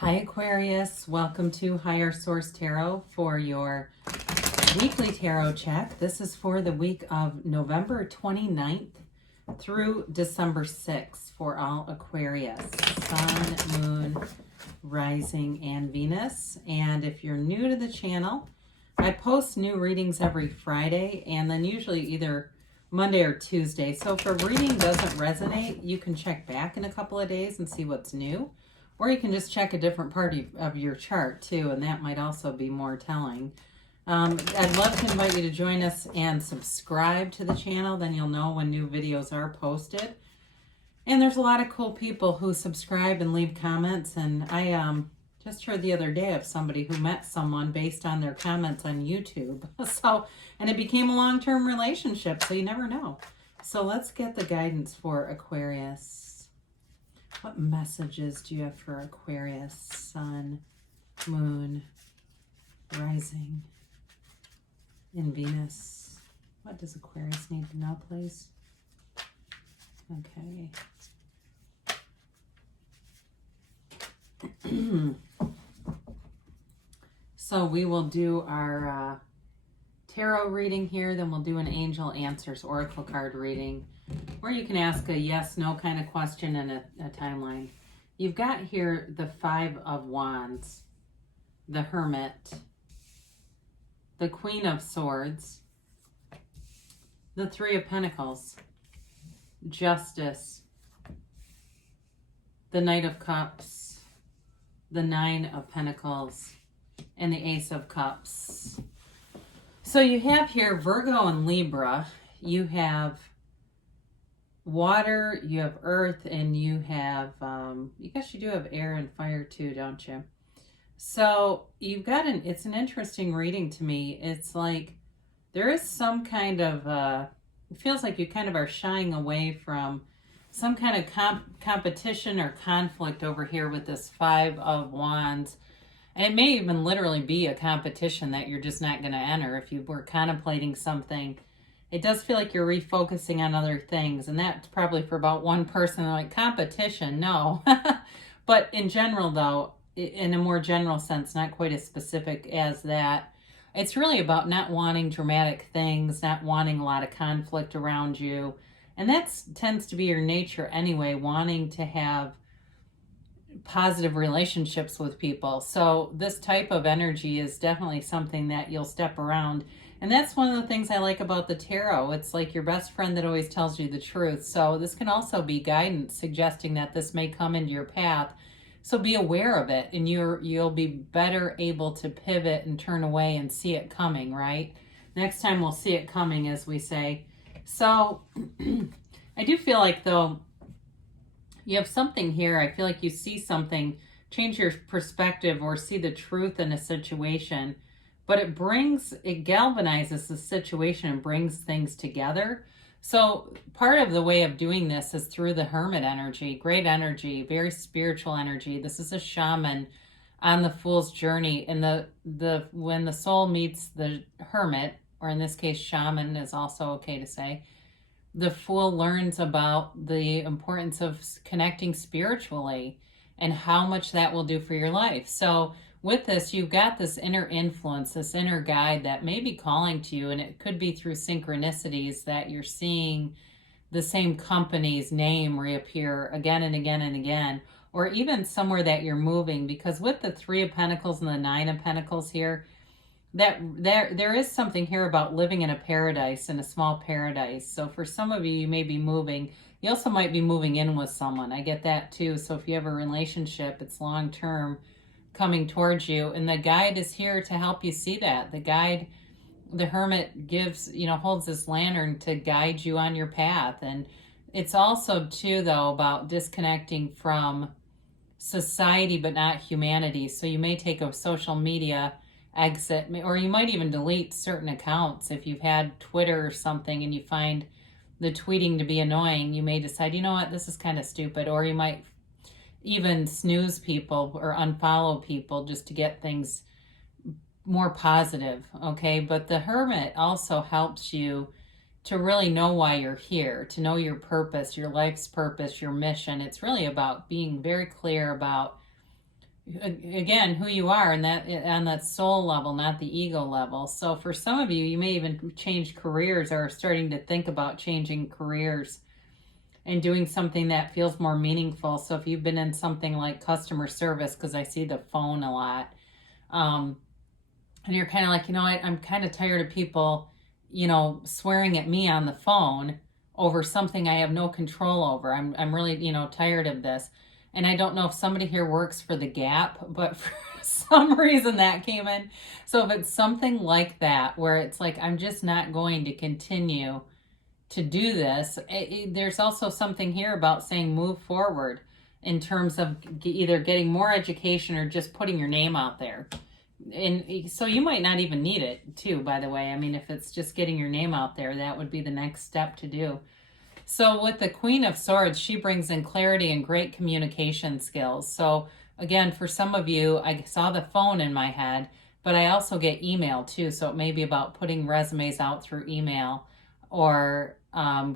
Hi Aquarius, welcome to Higher Source Tarot for your weekly tarot check. This is for the week of November 29th through December 6th for all Aquarius, Sun, Moon, Rising, and Venus. And if you're new to the channel, I post new readings every Friday and then usually either Monday or Tuesday. So if a reading doesn't resonate, you can check back in a couple of days and see what's new. Or you can just check a different part of your chart too, and that might also be more telling. I'd love to invite you to join us and subscribe to the channel. Then you'll know when new videos are posted. And there's a lot of cool people who subscribe and leave comments. And I just heard the other day of somebody who met someone based on their comments on YouTube. And it became a long-term relationship, so you never know. So let's get the guidance for Aquarius. What messages do you have for Aquarius, Sun, Moon, Rising, and Venus? What does Aquarius need to know, please? Okay. So we will do our tarot reading here, then we'll do an Angel Answers Oracle card reading, where you can ask a yes/no kind of question and a timeline. You've got here the Five of Wands, the Hermit, the Queen of Swords, the Three of Pentacles, Justice, the Knight of Cups, the Nine of Pentacles, and the Ace of Cups. So you have here Virgo and Libra. You have water, you have earth, and you have, I guess you do have air and fire too, don't you? So you've got it's an interesting reading to me. It's like there is some kind of, it feels like you kind of are shying away from some kind of competition or conflict over here with this Five of Wands. And it may even literally be a competition that you're just not going to enter if you were contemplating something. It does feel like you're refocusing on other things, and that's probably for about one person. Like, competition, no. But in general, though, in a more general sense, not quite as specific as that, it's really about not wanting dramatic things, not wanting a lot of conflict around you. And that tends to be your nature anyway, wanting to have positive relationships with people. So this type of energy is definitely something that you'll step around. And that's one of the things I like about the tarot. It's like your best friend that always tells you the truth. So this can also be guidance suggesting that this may come into your path. So be aware of it, and you'll be better able to pivot and turn away and see it coming, right? Next time we'll see it coming, as we say. So I do feel like, though, you have something here. I feel like you see something, change your perspective or see the truth in a situation, but it galvanizes the situation and brings things together. So part of the way of doing this is through the Hermit energy, great energy, very spiritual energy. This is a shaman on the Fool's journey. And when the soul meets the Hermit, or in this case, shaman is also okay to say, the Fool learns about the importance of connecting spiritually and how much that will do for your life. So with this, you've got this inner influence, this inner guide that may be calling to you, and it could be through synchronicities that you're seeing the same company's name reappear again and again and again, or even somewhere that you're moving, because with the Three of Pentacles and the Nine of Pentacles here, that there is something here about living in a paradise, in a small paradise. So for some of you, you may be moving. You also might be moving in with someone. I get that too. So if you have a relationship, it's long-term coming towards you. And the guide is here to help you see that. The guide, the Hermit gives, holds this lantern to guide you on your path. And it's also too, though, about disconnecting from society, but not humanity. So you may take a social media exit, or you might even delete certain accounts. If you've had Twitter or something and you find the tweeting to be annoying, you may decide, you know what, this is kind of stupid. Or you might even snooze people or unfollow people just to get things more positive, okay? But the Hermit also helps you to really know why you're here, to know your purpose, your life's purpose, your mission. It's really about being very clear about again, who you are, and that on that soul level, not the ego level. So for some of you, you may even change careers or are starting to think about changing careers and doing something that feels more meaningful. So if you've been in something like customer service, because I see the phone a lot, and you're kind of like, I'm kind of tired of people, swearing at me on the phone over something I have no control over. I'm really, tired of this. And I don't know if somebody here works for the Gap, but for some reason that came in. So if it's something like that, where it's like, I'm just not going to continue to do this, there's also something here about saying move forward in terms of either getting more education or just putting your name out there. And so you might not even need it too, by the way. I mean, if it's just getting your name out there, that would be the next step to do. So with the Queen of Swords, she brings in clarity and great communication skills. So again, for some of you, I saw the phone in my head, but I also get email too. So it may be about putting resumes out through email or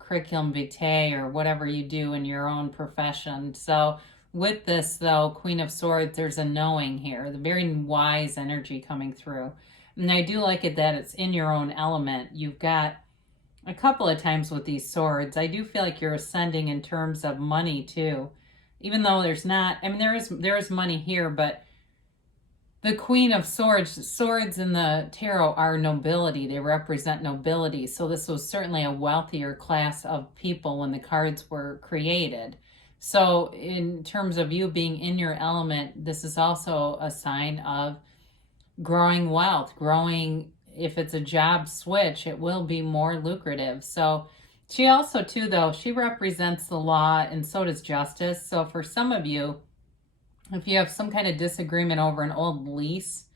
curriculum vitae or whatever you do in your own profession. So with this, though, Queen of Swords, there's a knowing here, the very wise energy coming through. And I do like it that it's in your own element. You've got a couple of times with these swords, I do feel like you're ascending in terms of money too. Even though there's not, I mean, there is money here, but the Queen of Swords in the tarot are nobility. They represent nobility. So this was certainly a wealthier class of people when the cards were created. So in terms of you being in your element, this is also a sign of growing wealth, if it's a job switch, it will be more lucrative. So she also too, though, she represents the law, and so does justice. So for some of you, if you have some kind of disagreement over an old lease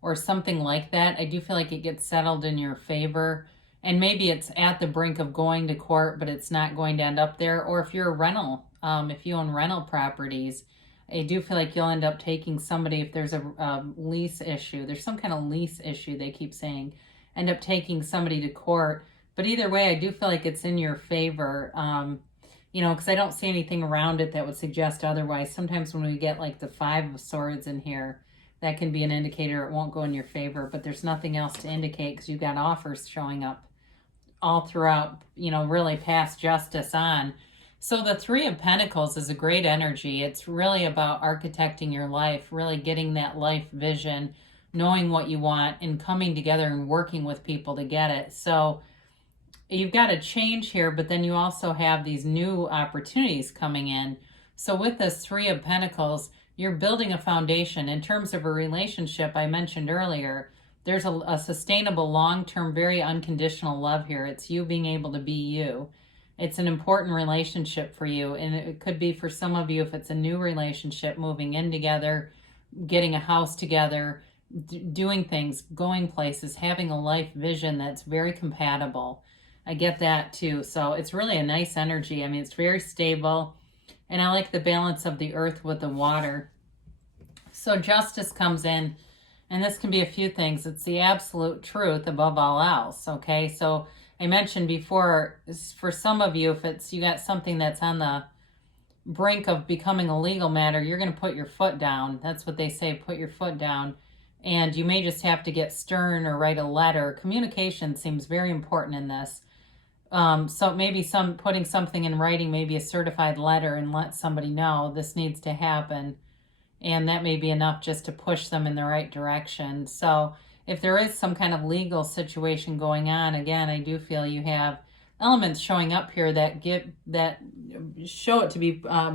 or something like that, I do feel like it gets settled in your favor. And maybe it's at the brink of going to court, but it's not going to end up there. Or if you're a rental, if you own rental properties, I do feel like you'll end up taking somebody, if there's a lease issue, there's some kind of lease issue, they keep saying, end up taking somebody to court. But either way, I do feel like it's in your favor, because I don't see anything around it that would suggest otherwise. Sometimes when we get like the Five of Swords in here, that can be an indicator it won't go in your favor, but there's nothing else to indicate because you've got offers showing up all throughout, really past justice on. So the Three of Pentacles is a great energy. It's really about architecting your life, really getting that life vision, knowing what you want, and coming together and working with people to get it. So you've got a change here, but then you also have these new opportunities coming in. So with this Three of Pentacles, you're building a foundation. In terms of a relationship, I mentioned earlier, there's a sustainable, long-term, very unconditional love here. It's you being able to be you. It's an important relationship for you, and it could be for some of you if it's a new relationship, moving in together, getting a house together, doing things, going places, having a life vision that's very compatible. I get that too. So it's really a nice energy. I mean, it's very stable, and I like the balance of the earth with the water. So justice comes in, and this can be a few things. It's the absolute truth above all else, okay? So I mentioned before, for some of you, if it's you got something that's on the brink of becoming a legal matter, you're going to put your foot down. That's what they say, put your foot down. And you may just have to get stern or write a letter. Communication seems very important in this. So maybe putting something in writing, maybe a certified letter, and let somebody know this needs to happen. And that may be enough just to push them in the right direction. So if there is some kind of legal situation going on, again, I do feel you have elements showing up here that show it to be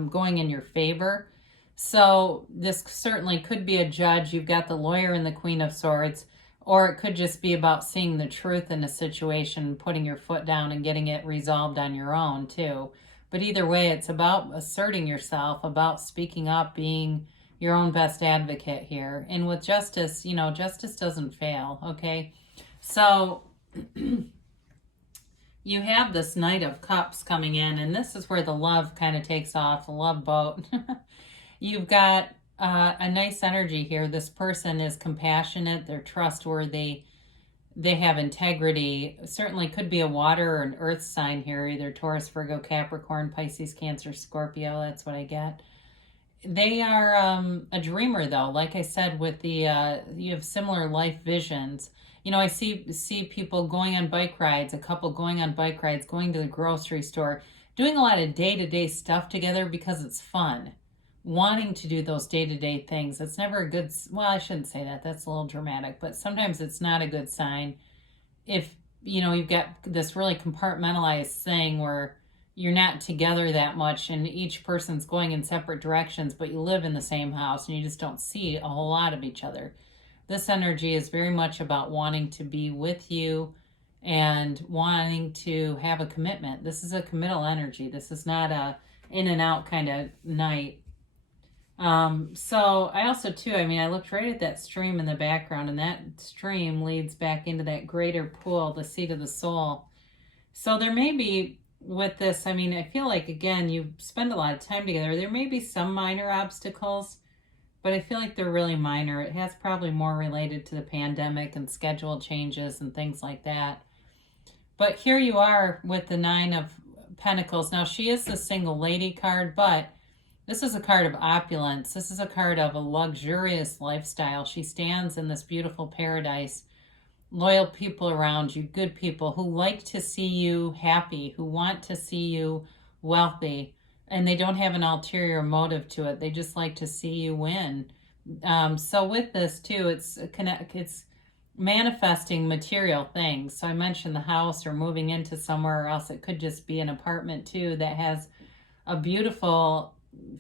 going in your favor. So this certainly could be a judge. You've got the lawyer and the Queen of Swords, or it could just be about seeing the truth in a situation, putting your foot down and getting it resolved on your own too. But either way, it's about asserting yourself, about speaking up, being your own best advocate here. And with justice, justice doesn't fail, okay? So you have this Knight of Cups coming in, and this is where the love kind of takes off, the love boat. You've got a nice energy here. This person is compassionate, they're trustworthy, they have integrity. Certainly could be a water or an earth sign here, either Taurus, Virgo, Capricorn, Pisces, Cancer, Scorpio. That's what I get. They are a dreamer, though. Like I said, with the you have similar life visions. You know, I see people going on bike rides, a couple going on bike rides, going to the grocery store, doing a lot of day-to-day stuff together because it's fun. Wanting to do those day-to-day things. It's never a good, well, I shouldn't say that. That's a little dramatic, but sometimes it's not a good sign if, you know, you've got this really compartmentalized thing where you're not together that much and each person's going in separate directions, but you live in the same house and you just don't see a whole lot of each other. This energy is very much about wanting to be with you and wanting to have a commitment. This is a committal energy. This is not a in and out kind of night. So I also too, I mean, I looked right at that stream in the background, and that stream leads back into that greater pool, the seat of the soul. So there may be with this, I mean, I feel like, again, you spend a lot of time together. There may be some minor obstacles, but I feel like they're really minor. It has probably more related to the pandemic and schedule changes and things like that. But here you are with the Nine of Pentacles. Now, she is the single lady card, but this is a card of opulence. This is a card of a luxurious lifestyle. She stands in this beautiful paradise. Loyal people around you, good people who like to see you happy, who want to see you wealthy, and they don't have an ulterior motive to it. They just like to see you win. So with this too, it's manifesting material things. So I mentioned the house or moving into somewhere, or else it could just be an apartment too that has a beautiful,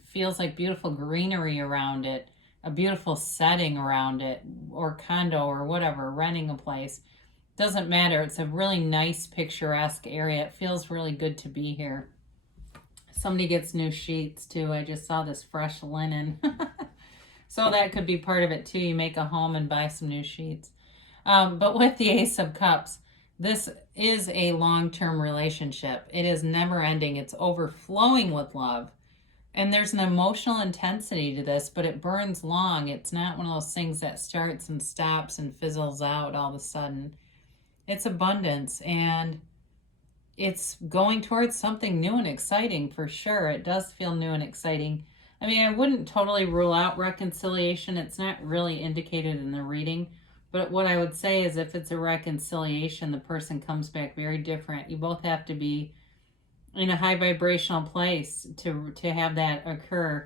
feels like beautiful greenery around it, a beautiful setting around it, or condo or whatever, renting a place. Doesn't matter. It's a really nice, picturesque area. It feels really good to be here. Somebody gets new sheets too. I just saw this fresh linen. So that could be part of it too. You make a home and buy some new sheets. But with the Ace of Cups, this is a long-term relationship. It is never ending. It's overflowing with love. And there's an emotional intensity to this, but it burns long. It's not one of those things that starts and stops and fizzles out all of a sudden. It's abundance, and it's going towards something new and exciting for sure. It does feel new and exciting. I mean, I wouldn't totally rule out reconciliation. It's not really indicated in the reading. But what I would say is if it's a reconciliation, the person comes back very different. You both have to be in a high vibrational place to have that occur.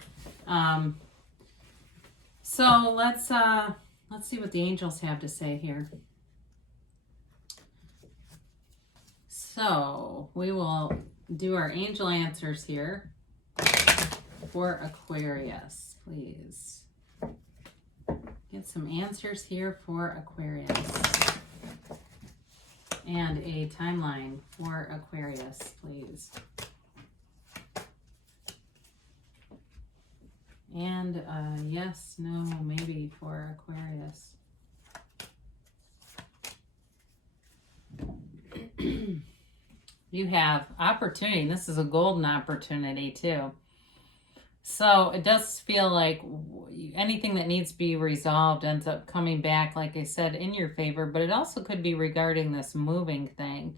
So let's see what the angels have to say here. So we will do our angel answers here for Aquarius, please. Get some answers here for Aquarius. And a timeline for Aquarius, please. And yes, no, maybe for Aquarius. You have opportunity. This is a golden opportunity too. So it does feel like anything that needs to be resolved ends up coming back, like I said, in your favor. But it also could be regarding this moving thing.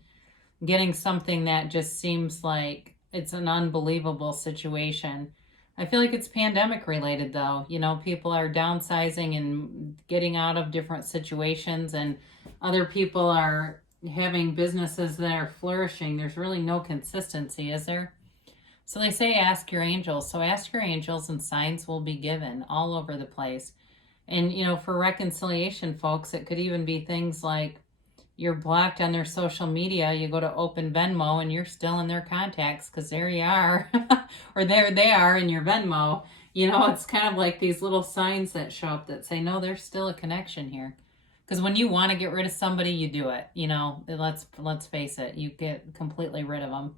Getting something that just seems like it's an unbelievable situation. I feel like it's pandemic related though. You know, people are downsizing and getting out of different situations, and other people are having businesses that are flourishing. There's really no consistency, is there? So they say ask your angels. So ask your angels and signs will be given all over the place. And, you know, for reconciliation, folks, it could even be things like you're blocked on their social media. You go to open Venmo and you're still in their contacts because there you are. Or there they are in your Venmo. You know, it's kind of like these little signs that show up that say, no, there's still a connection here. Because when you want to get rid of somebody, you do it. You know, let's face it. You get completely rid of them.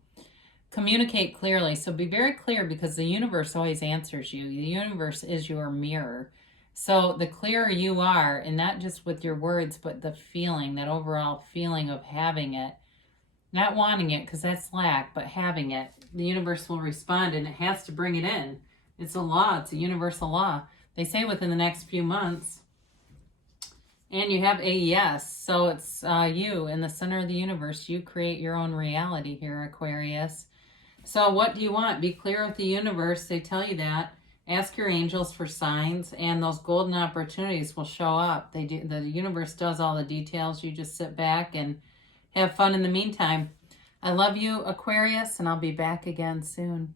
Communicate clearly. So be very clear, because the universe always answers you. The universe is your mirror. So the clearer you are, and not just with your words, but the feeling, that overall feeling of having it, not wanting it because that's lack, but having it, the universe will respond, and it has to bring it in. It's a law. It's a universal law. They say within the next few months. And you have a yes. So it's you in the center of the universe. You create your own reality here, Aquarius. So what do you want? Be clear with the universe. They tell you that. Ask your angels for signs, and those golden opportunities will show up. They do. The universe does all the details. You just sit back and have fun in the meantime. I love you, Aquarius, and I'll be back again soon.